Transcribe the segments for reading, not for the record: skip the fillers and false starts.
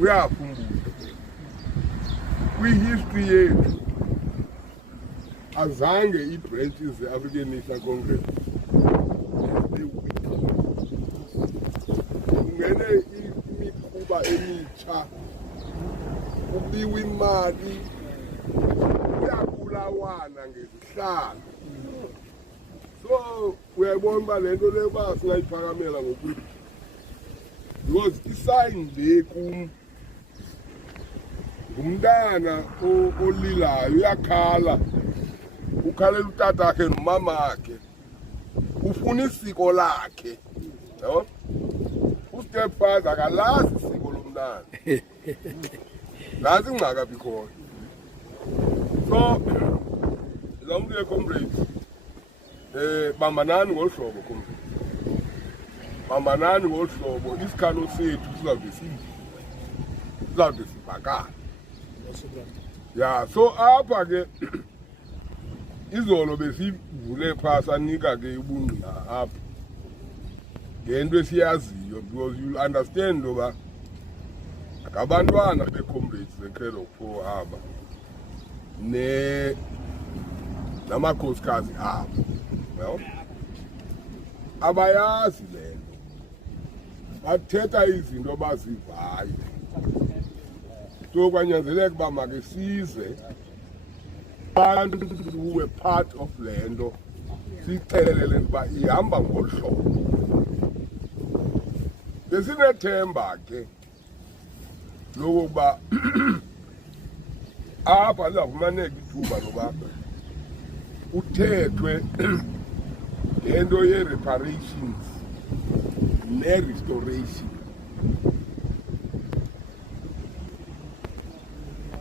uyakhumbula kwi-history yethu azange ii-branches ze-African National Congress kungene imikhuba emitsha, kubiwa imali, kuyabulawana ngezihlalo. So uyayibona uba le nto leyo uba singayiphakamela ngokuthi because isayini le kum ngumntana olilayo, uyakhala, ukhalela utatakhe nomamakhe, ufuna isiko lakhe, yabo. Ustepfather akalazi isiko lomntana. Nazi ingxaki apha ikhona. So izamukile comrades, bambanani ngolu hlobo comrades, bambanani ngolu hlobo, isikhalo sethu sizawude sibhakane. Ya, so apha ke izolo besivule phasa anika ke ubungqina apha ngento esiyaziyo, because you'll understand oba ngabantwana be-comrades ze-Cradle of Poor aba namakhosikazi abo, yabo, abayazi le nto, bathetha izinto abazivayo. So kwanyanzeleka uba make size abantu who were part of le nto sixelele uba ihamba ngolu hlobo. Besinethemba ke lokuba apha lizafumaneka ithuba loba uthethwe ngento ye-reparations ne-restoration.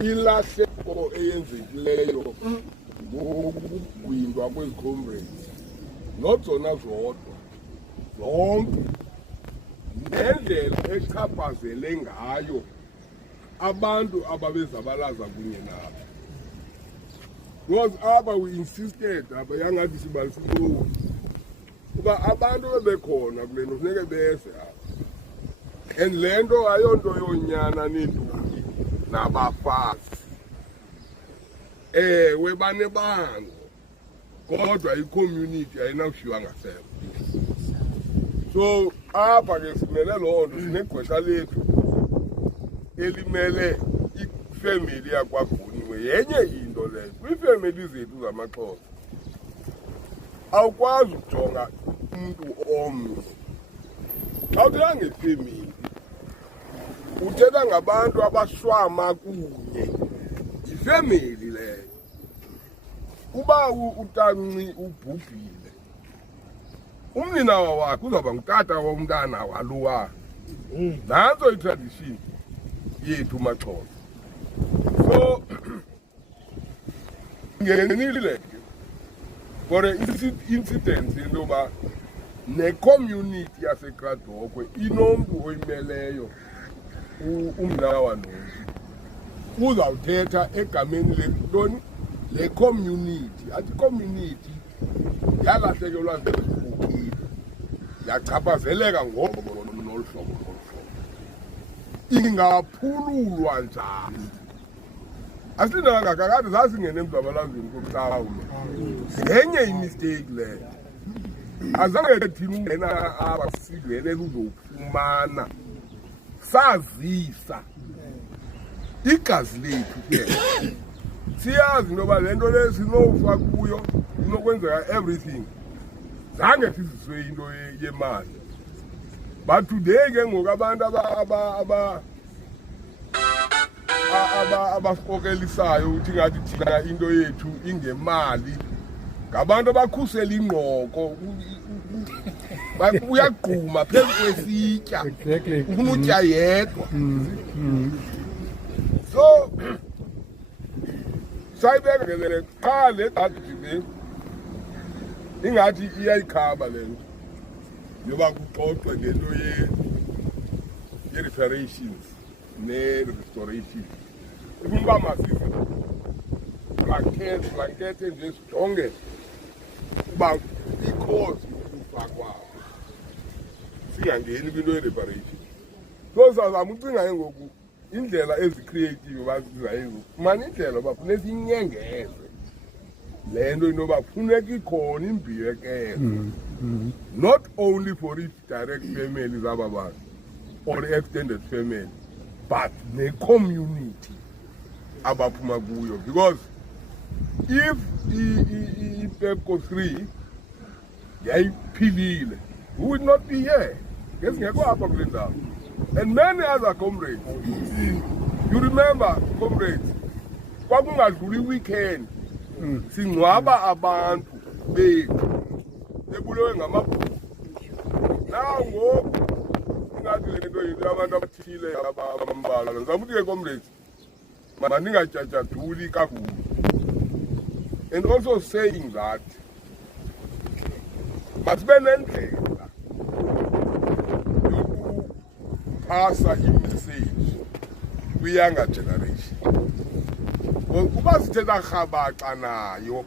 Ilahleko eyenzekileyo ngokugwindwa kwezi comrades, not zona zodwa, zonke, nendlela echaphazele ngayo abantu ababezabalaza kunye nabo. Because apha we insisted, yangathi sibalisilowo, uba abantu bebekhona kule nto funeke beze apha. And le nto ayonto yonyana neentombi nabafazi. Ewe banebango, kodwa i-community ayinawushiywa ngasemva. So apha ke simele loo nto, sinegqwetha lethu elimele ifemeli yakwaGoniwe. Yenye into leyo kwiifemeli zethu zamaXhosa awukwazi ukujonga umntu omnye. Xa uthetha ngefemeli uthetha ngabantu abashwama kunye, yifemeli leyo. Uba utanci ubhubhile, umninawa wakhe uzawuba ngutata womntana walowa. Nantso itradition yethu maXhosa. So ngenile ke for incidents into yoba ne-community yaseKradokwe inomntu oyimeleyo, umnawa nomntu uzawuthetha egameni lentoni le community. Athi community yalahlekelwa zibukile, yachaphazeleka nolu hlobo. Ingaphululwa njani? Asilindanga kakade sasingene emzabalazweni kokuhlawula. Yenye imistake leyo. Azange thina ungena apha sivele uzofumana sazisa igazi lethu ke. Siyazi noba le nto le sinofa kuyo, inokwenzeka everything. Zange siziswe into yemali. But today ke ngoku abantu abafokelisayo uthi ngathi thina into yethu ingemali, ngabantu abakhusela ingqoko, uyagquma phezu kwesitya, ufuna utya yedwa. So sayibekele qha le dadi ingathi iyayikhaba le nto yoba kuxoxwe ngento ye-reparations ne-restoration. Ifuna uba masive blankethe nje sijonge uba ikhozi ukufa kwabo, singangeni kwinto ye-reparation. So sazama ucinga ke ngoku indlela ezi-creative bazizayenza fumana indlela bafuneka inyengeze le nto inoba funeka ikhona imbuyekezo not only for i-direct family zaba bantu or extended family but ne-community abaphuma kuyo, because if i-PEPCO 3 yayiphilile we would not be here. Ngesingekho apha kule ndawo. And many other comrades, you remember comrades, kwakungadluli weekend singcwaba abantu bethu bebulewe ngamabhuku. Now ngoku ingathi le nto yinto abantu abathile abambalwa. Ngizama ukuthi ke comrades maningatyatyathuli kakhulu, and also saying that masibe nendlela yokuphasa imessage kwi-younger generation. Kuba sithetha rhabaxa nayo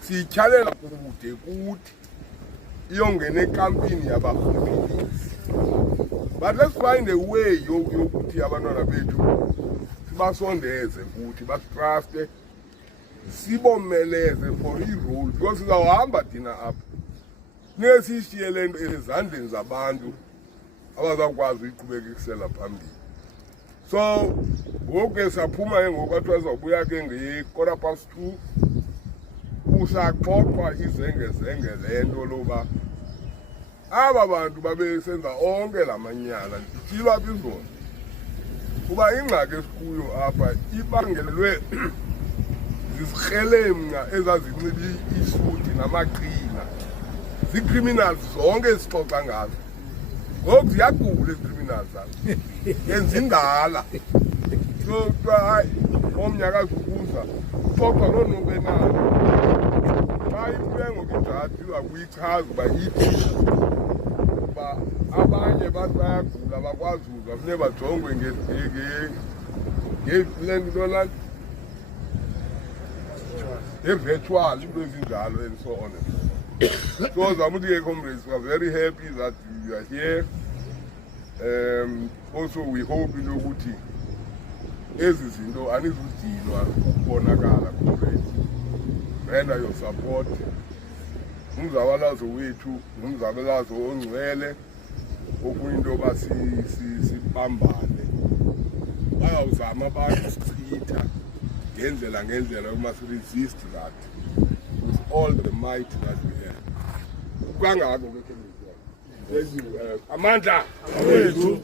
siyityhalela kude kuthi iyongena ekampini yabarhwaphilisi. But let's find a way yokuthi abantwana bethu sibasondeze kuthi basitruste, sibomeleze for i-role, because sizawuhamba thina apha funeke siyishiye le nto ezandleni zabantu abazawukwazi uyiqhubeka ikusela phambili. So ngoku ke saphuma ke ngoku athiwa sizawubuya ke nge-2:15 kusaxoxwa izengezenge le nto loba aba bantu babesenza onke la manyala ndityilwa apha izona, kuba ingxaki esikuyo apha ibangelwe zizikrelemnqa ezazinxiba isuti namaqhina, zii-criminals zonke ezixoxa ngazo. Ngoku ziyagula ezi-criminals zazo, yenza indala. So kuthiwa hayi omnye akazukuza uxoxa loo nto kenayo. Xa ibuye ngoku injadi iza kuyichaza uba ithi uba abanye bantu bayagula bakwazi uza funeke bajongwe le nto laa virtual, into ezinjalo, and so on. So Zamudige comrades, we are very happy that you are here. Also we hope ukuthi ezi zinto anizudinwa ukubonakala comrades. Render your support. Umzabalazo wethu, umzabalazo ongcwele, okuyinto yoba sibambane. Bayawuzama abantu sichitha ngendlela we must resist that with all the might that we have. Kangako ke comrades. Amandla awethu.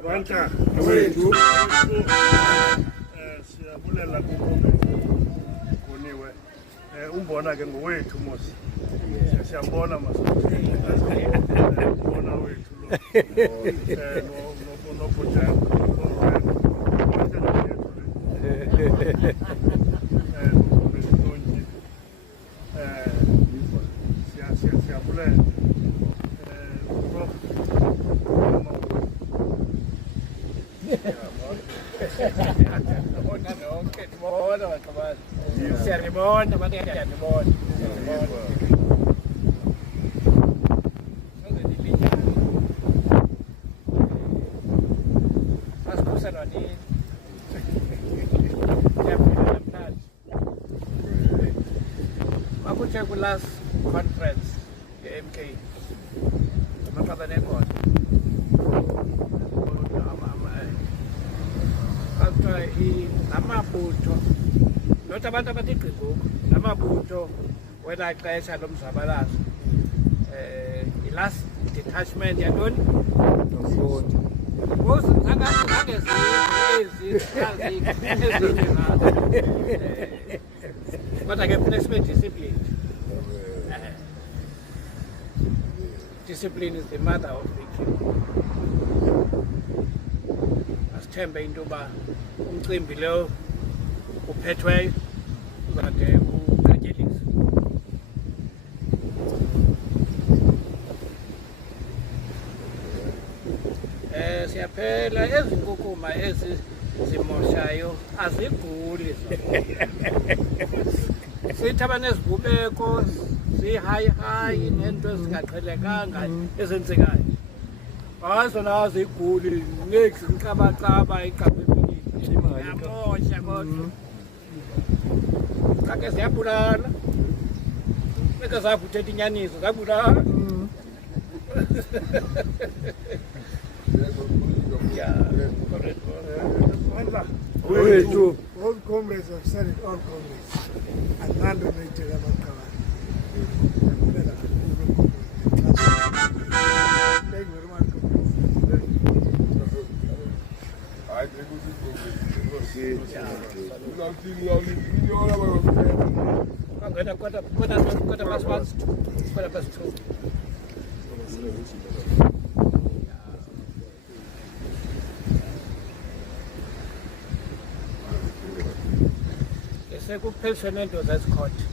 Amandla awethu. Siyabulela kukoniwe. Umbona ke ngowethu mos. Siyambona masibona wethu lo. No bujana. Last conference, the MK, after namabutho lot abantu abatigqigoku namabutho wena ixesha lomzabalazo i-last detachment yantoni kodwa ke funeka sibe disciplined. Discipline is the mother of victory. Asithembe into yoba umcimbi lo uphethweyo uzade uqatyelise. Siyaphela ezi nkukuma ezi zimoshayo aziguli sithi abanezigubeko zihayi nento ezingaqhelekanga ezenzekayo. hayi zona aziguli next ngixabaqaba igqabhe yamosha kodwa kake ziyabulala beke zavuthetha inyaniso zabulala Wethu. All comrades have said it, all comrades. Andando Nigeria Makawani. Thank you very much, Hayi ngikuthi Kwangena quarter past one, quarter past two. Sekupheliswe nento zesikhotha.